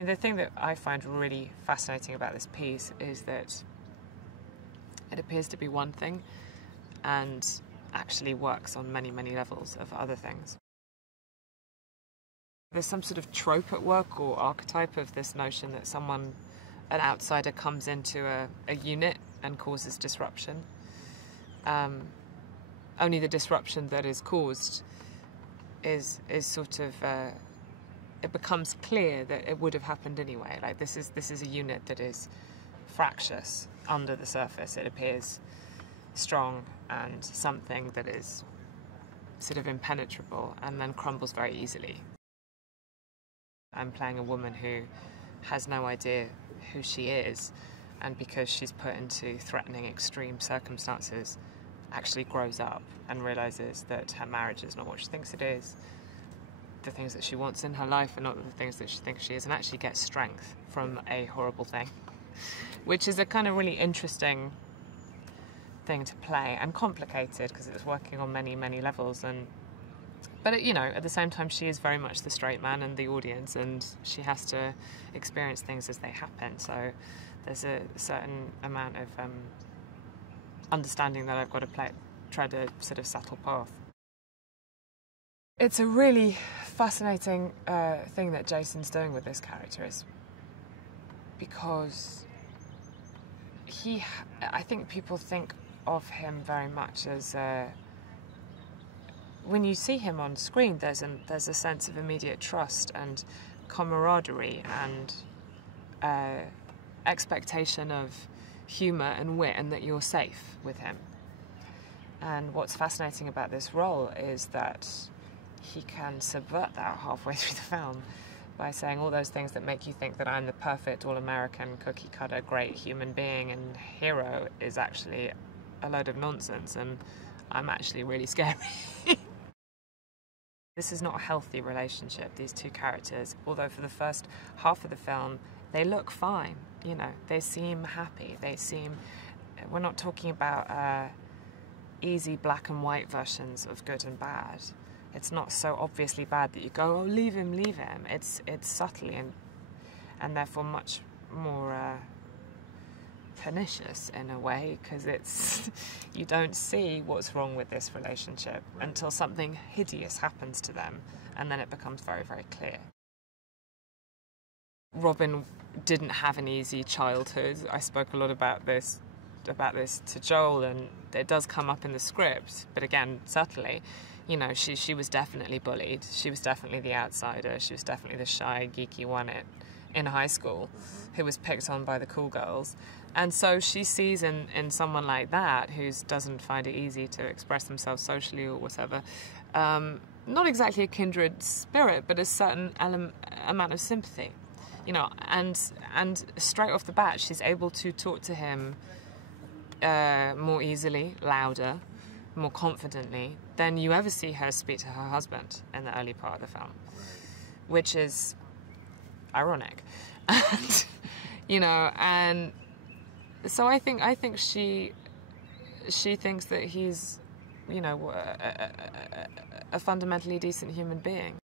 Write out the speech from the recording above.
The thing that I find really fascinating about this piece is that it appears to be one thing and actually works on many, many levels of other things. There's some sort of trope at work or archetype of this notion that someone, an outsider, comes into a unit and causes disruption. Only the disruption that is caused is sort of it becomes clear that it would have happened anyway. Like this is a unit that is fractious under the surface. It appears strong and something that is sort of impenetrable and then crumbles very easily. I'm playing a woman who has no idea who she is, and because she's put into threatening extreme circumstances, actually grows up and realizes that her marriage is not what she thinks it is. The things that she wants in her life are not the things that she thinks she is, and actually gets strength from a horrible thing, which is a kind of really interesting thing to play, and complicated because it's working on many, many levels. But you know, at the same time, she is very much the straight man and the audience, and she has to experience things as they happen. So there's a certain amount of understanding that I've got to tread a sort of subtle path. It's a really fascinating thing that Jason's doing with this character, is because I think people think of him very much as when you see him on screen, there's a sense of immediate trust and camaraderie and expectation of humour and wit, and that you're safe with him. And what's fascinating about this role is that he can subvert that halfway through the film by saying all those things that make you think that I'm the perfect all-American cookie-cutter great human being and hero is actually a load of nonsense, and I'm actually really scary. This is not a healthy relationship, these two characters, although for the first half of the film they look fine, you know, they seem happy, we're not talking about easy black and white versions of good and bad. It's not so obviously bad that you go, oh, leave him. It's subtly and therefore much more pernicious in a way, because you don't see what's wrong with this relationship until something hideous happens to them, and then it becomes very, very clear. Robin didn't have an easy childhood. I spoke a lot about this to Joel, and it does come up in the script, but again, subtly. You know, she was definitely bullied. She was definitely the outsider. She was definitely the shy, geeky one in high school who was picked on by the cool girls. And so she sees in someone like that, who doesn't find it easy to express themselves socially or whatever, not exactly a kindred spirit, but a certain amount of sympathy. You know, and straight off the bat, she's able to talk to him more easily, louder, more confidently than you ever see her speak to her husband in the early part of the film, which is ironic. And, you know, and so I think she thinks that he's, you know, a fundamentally decent human being.